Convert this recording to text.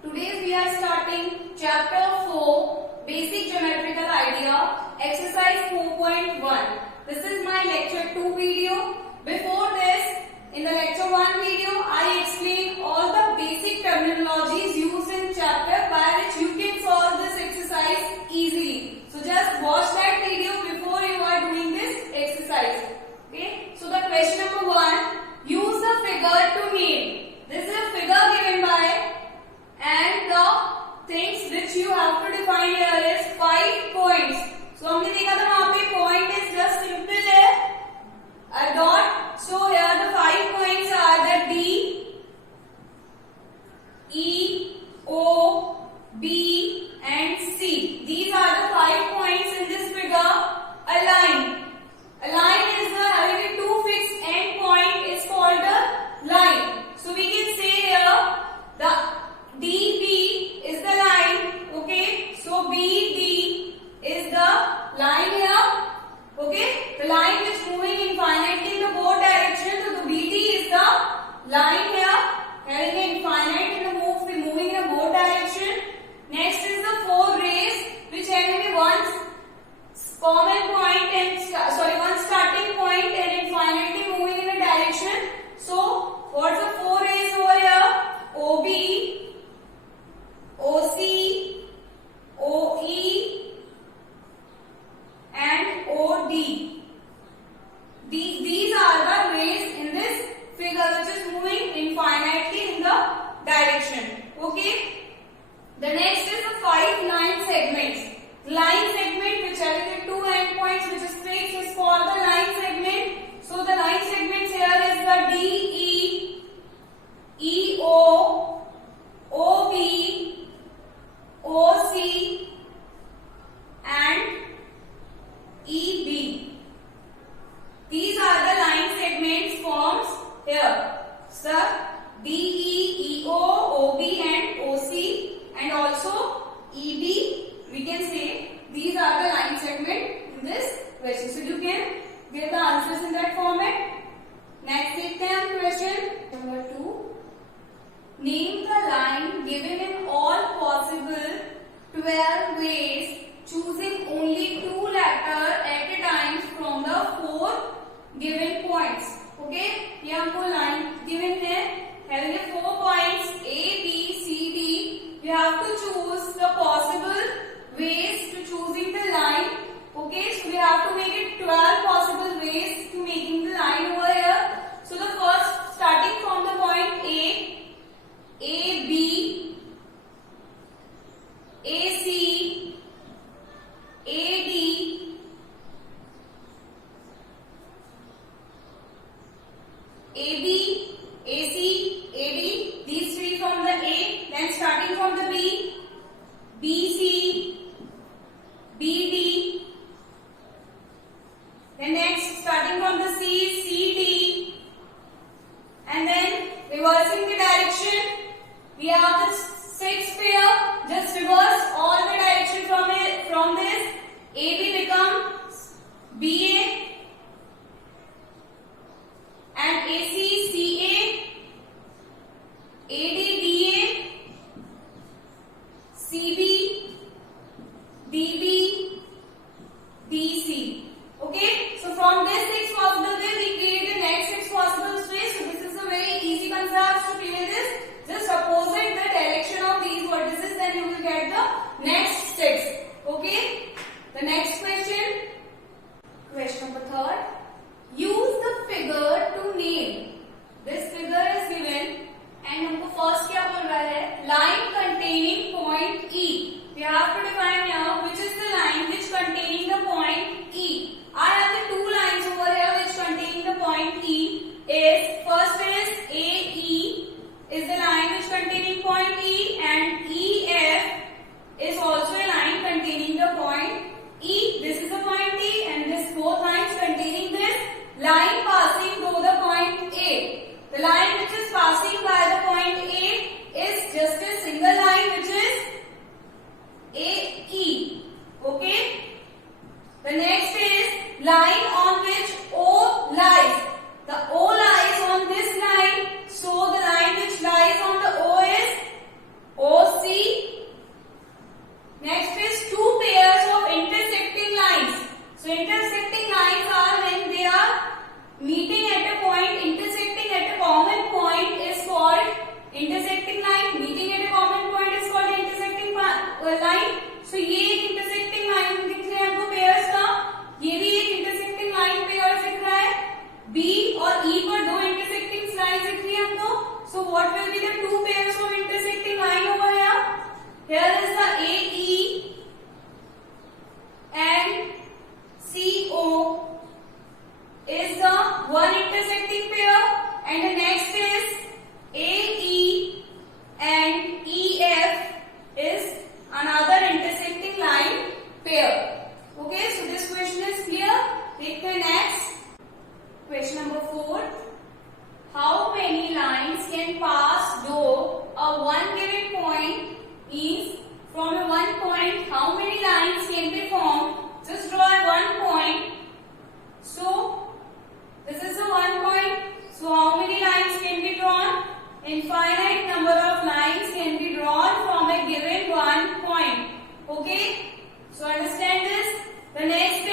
Today we are starting chapter 4 Basic Geometrical Idea exercise 4.1. This is my lecture 2 video. Before this, in the lecture 1 video, I explained all the basic terminologies used in chapter by which you can solve this exercise easily. So just watch that video before you are doing this exercise. Okay. So the question number 1, use the figure to name. This is a figure given by, and the things which you have to define here is 5 points. So हमने देखा था वहाँ पे point is just simple है a dot. So here the 5 points are the D, E, O, B and C. These are the 5 points in this figure. A line. A line is having a 2 fixed end point is called a line. So we can say here the DB is the line. Okay. So BD is the line here. Okay. The line which moving infinitely in the both directions. So the BD is the line here having an infinite in the moving in the both direction. Next is the 4 rays which having a one common point and one starting point and infinitely moving in a direction. So what's the 4 rays over here? OB, OC, OE and OD. These are the rays in this figure which is moving infinitely in the direction. Okay. The next is the 5 line segments. Line segment which having the 2 endpoints which is fixed is called the line segment. So the line segments here is the DE, EO, OB, OC and EB. These are the line segments forms here. So DE, EO, OB and OC and also EB. We can say these are the line segment in this question. So you can get the answers in that format. Next देखते हैं हम question number 2. Name the line given in all possible 12 ways, choosing only 2 letters at a time from the 4 given points. Okay? ये हमको line given है having a 4 points A, B, C, D. You have to choose the possible ways to choosing the line. Okay, so we have to make it 12 possible ways to making the line over here. So the first, starting from the point A, B, AC, AD, AB, AC, AD, these 3 from the A. Then starting from the B, BC, BD. Then next, starting from the C, CD. And then reversing the direction, we have the 6 pair. Just reverse all the direction from this. AB becomes BA and AC, CA, AD, DA, CB, DB, DC. Okay, so from this 6 possible way we create the next 6 possible ways. So this is a very easy concept to clear this. Just opposite the direction of these vertices, then you will get the next 6. Okay, the next question. Question number 3. Use the figure to name. This figure is given and हमको first क्या बोल रहा है? Line containing point E. We have to define here which is the line which containing the point E. I have the 2 lines over here which containing the point E. First is AE is the line which containing point E and EF is also a line containing the point E. This is the point E and this both lines containing this line passing through the point A. The line which is passing by the point A is just a single line which is AE. Okay. The next is line on which O lies. The O lies on this line. So the line which lies on the O is OC. infinite number of lines can be drawn from a given one point. Okay, so understand this. The next